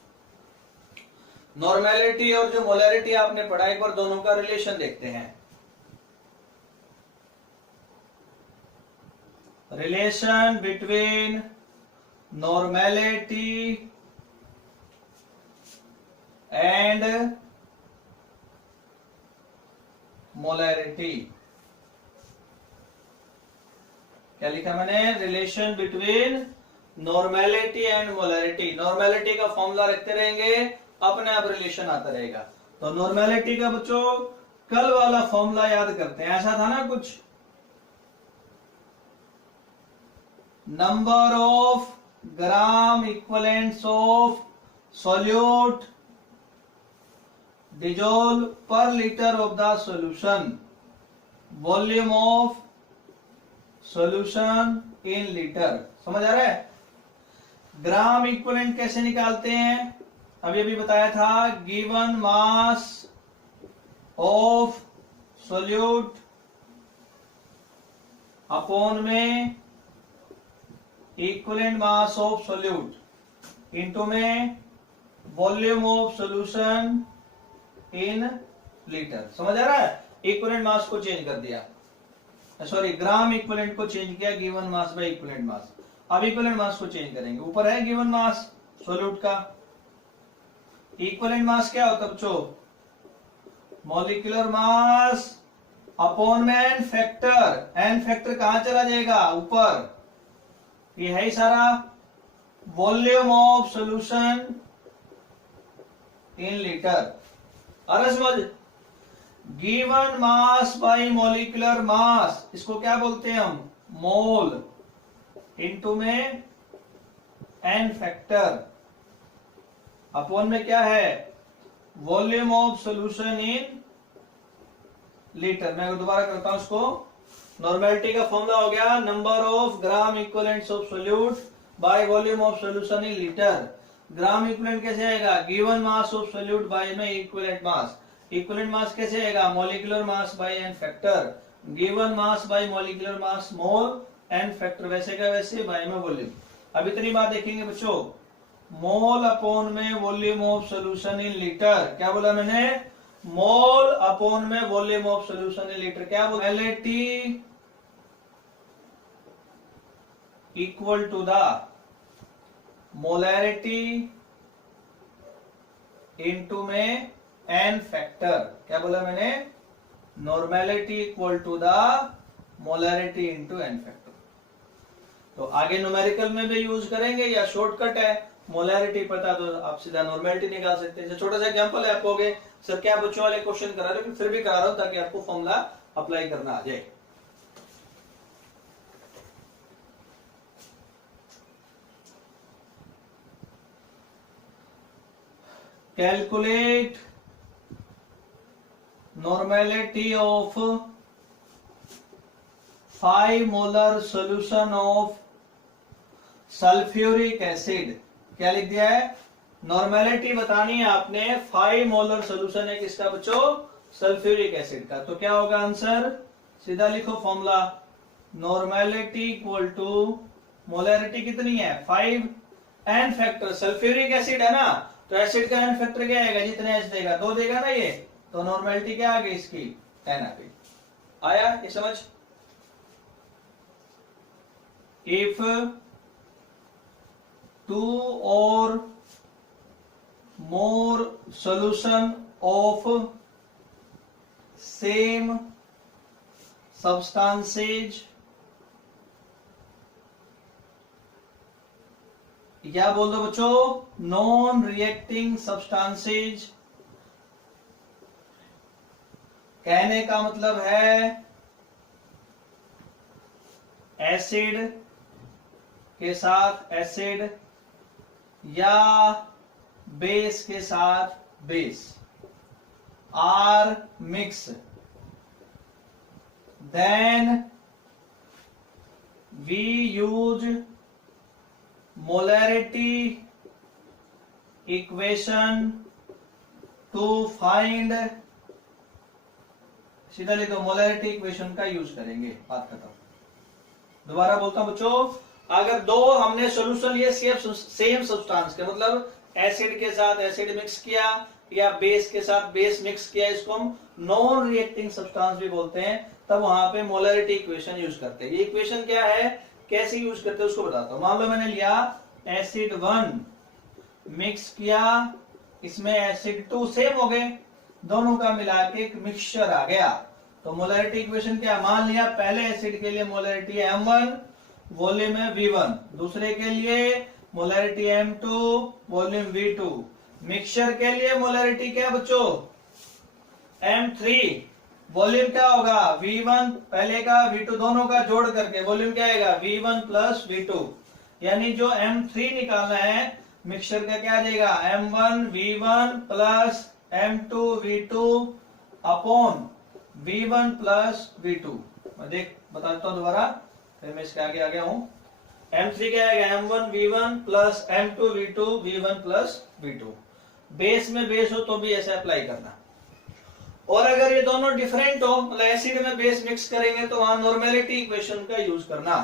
नॉर्मेलिटी और जो मोलरिटी आपने पढ़ा, एक बार दोनों का रिलेशन देखते हैं। Relation between normality and molarity. क्या लिखा मैंने, relation between normality and molarity. Normality का फॉर्मूला रखते रहेंगे, अपने आप रिलेशन आता रहेगा। तो नॉर्मेलिटी का बच्चों कल वाला फॉर्मूला याद करते हैं, ऐसा था ना कुछ, number of gram equivalents of solute dissolve per liter of the solution, volume of solution in liter। समझ आ रहा है? ग्राम इक्विवेलेंट कैसे निकालते हैं, अभी अभी बताया था, given mass of solute upon में equivalent mass of solute into में volume of solution in litre. समझ आ रहा है? इक्विवेलेंट मास को चेंज कर दिया, सॉरी ग्राम इक्विवेलेंट को चेंज किया गिवन मास बाय इक्विवेलेंट मास। अब इक्विवेलेंट मास को चेंज करेंगे, ऊपर है गिवन मास सोल्यूट का, इक्विवेलेंट मास क्या होता है बच्चों, मॉलिक्यूलर मास अपॉन में एन फैक्टर। एन फैक्टर कहां चला जाएगा, ऊपर, ये है ही सारा, volume of solution in litre. अरे समझ, गिवन मास बाय मॉलिक्यूलर मास, इसको क्या बोलते हैं हम, मोल, इनटू में एन फैक्टर, अपॉन में क्या है, volume of solution in litre. मैं दोबारा करता हूं इसको, नॉर्मेलिटी का फॉर्मूला हो गया number of gram equivalents of solute by volume of solution in litre. Gram equivalent कैसे आएगा, given mass of solute by में इक्विवेलेंट मास। इक्विवेलेंट मास कैसे आएगा, molecular mass by N factor, given mass by molecular mass mole n factor, वैसे का वैसे bye में volume. अब इतनी बात देखेंगे बच्चों, मोल अपॉन में volume of solution in litre. क्या बोला मैंने, मोल अपॉन में volume of solution in litre. क्या बोला, molarity equal to the molarity into में एन फैक्टर। क्या बोला मैंने, normality equal to the molarity into n factor. तो आगे न्यूमेरिकल में भी यूज करेंगे या शॉर्टकट है, मोलैरिटी पता तो आप सीधा नॉर्मेलिटी निकाल सकते हैं। छोटा सा एग्जांपल है, आप कहोगे सर क्या बच्चों वाले क्वेश्चन करा रहे हो, फिर भी करा रहा हूं ताकि आपको फॉर्मूला अप्लाई करना आ जाए। Calculate normality of 5 molar solution of sulphuric acid. क्या लिख दिया है, नॉर्मेलिटी बतानी है आपने 5 मोलर सॉल्यूशन है किसका बच्चों, सल्फ्यूरिक एसिड का। तो क्या होगा आंसर, सीधा लिखो formula, normality equal to molarity कितनी है 5, एन फैक्टर, सल्फ्यूरिक एसिड है ना, तो एसिड का एन फैक्टर क्या आएगा, जितने एच देगा 2 देगा ना ये, तो नॉर्मेलिटी क्या आ गई इसकी 10 आ गई। आया ये समझ। If 2 or more solution of same substances या बोल दो बच्चों नॉन रिएक्टिंग सब्सटेंसेज। कहने का मतलब है एसिड के साथ एसिड या बेस के साथ base are mix, then we use molarity equation to find, सीधा लिखो मोलैरिटी इक्वेशन का यूज करेंगे, बात खत्म। दोबारा बोलता हूं बच्चों, अगर दो हमने सॉल्यूशन लिए सेम सब्सटेंस के, मतलब एसिड के साथ एसिड मिक्स किया या बेस के साथ बेस मिक्स किया, इसको हम नॉन रिएक्टिंग सब्सटेंस भी बोलते हैं, तब वहां पे मोलैरिटी इक्वेशन यूज करते हैं। ये इक्वेशन क्या है, कैसे यूज करते हैं उसको बताता हूं। मान लो मैंने लिया एसिड 1 मिक्स किया, इसमें एसिड 2 सेम हो गए, दोनों का मिला के एक मिक्सचर आ गया, तो मोलैरिटी इक्वेशन क्या, मान लिया पहले एसिड के लिए मोलैरिटी है M1, वॉल्यूम है V1, दूसरे के लिए molarity M2, volume V2, mixture के लिए मोलैरिटी क्या बच्चों M3, वॉल्यूम क्या होगा V1 पहले का V2 दोनों का जोड़ करके वॉल्यूम क्या आएगा V1 प्लस V2, यानी जो M3 निकालना है मिक्सचर का क्या आ जाएगा M1 V1 plus M2 V2 upon V1 plus V2। मैं बता देता हूं दोबारा, फिर मैं इसके आगे आ गया हूं। M3 क्या आएगा M1 V1 plus M2 V2 V1 plus V2। Base में बेस हो तो भी ऐसे अप्लाई करना, और अगर ये दोनों डिफरेंट हो मतलब एसिड में बेस मिक्स करेंगे तो वहां नॉर्मेलिटी इक्वेशन का यूज करना।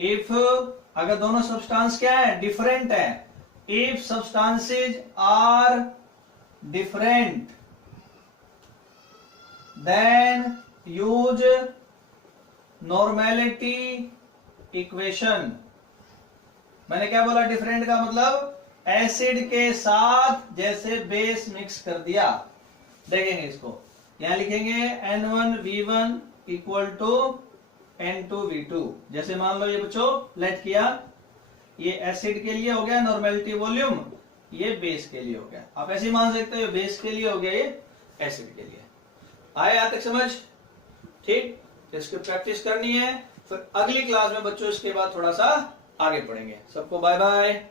इफ अगर दोनों सब्सटेंस क्या है डिफरेंट है, if substances are different then use normality equation. मैंने क्या बोला डिफरेंट का मतलब एसिड के साथ जैसे बेस मिक्स कर दिया, देखेंगे इसको यहां लिखेंगे N1V1 इक्वल टू N2V2। जैसे मान लो ये बच्चों लेट किया, ये एसिड के लिए हो गया नॉर्मेलिटी वॉल्यूम, ये बेस के लिए हो गया। आप ऐसे मान सकते हो बेस के लिए हो गया, ये एसिड के लिए। आए यहां तक समझ? ठीक, तो इसकी प्रैक्टिस करनी है, फिर अगली क्लास में बच्चों इसके बाद थोड़ा सा आगे पढ़ेंगे। सबको बाय बाय।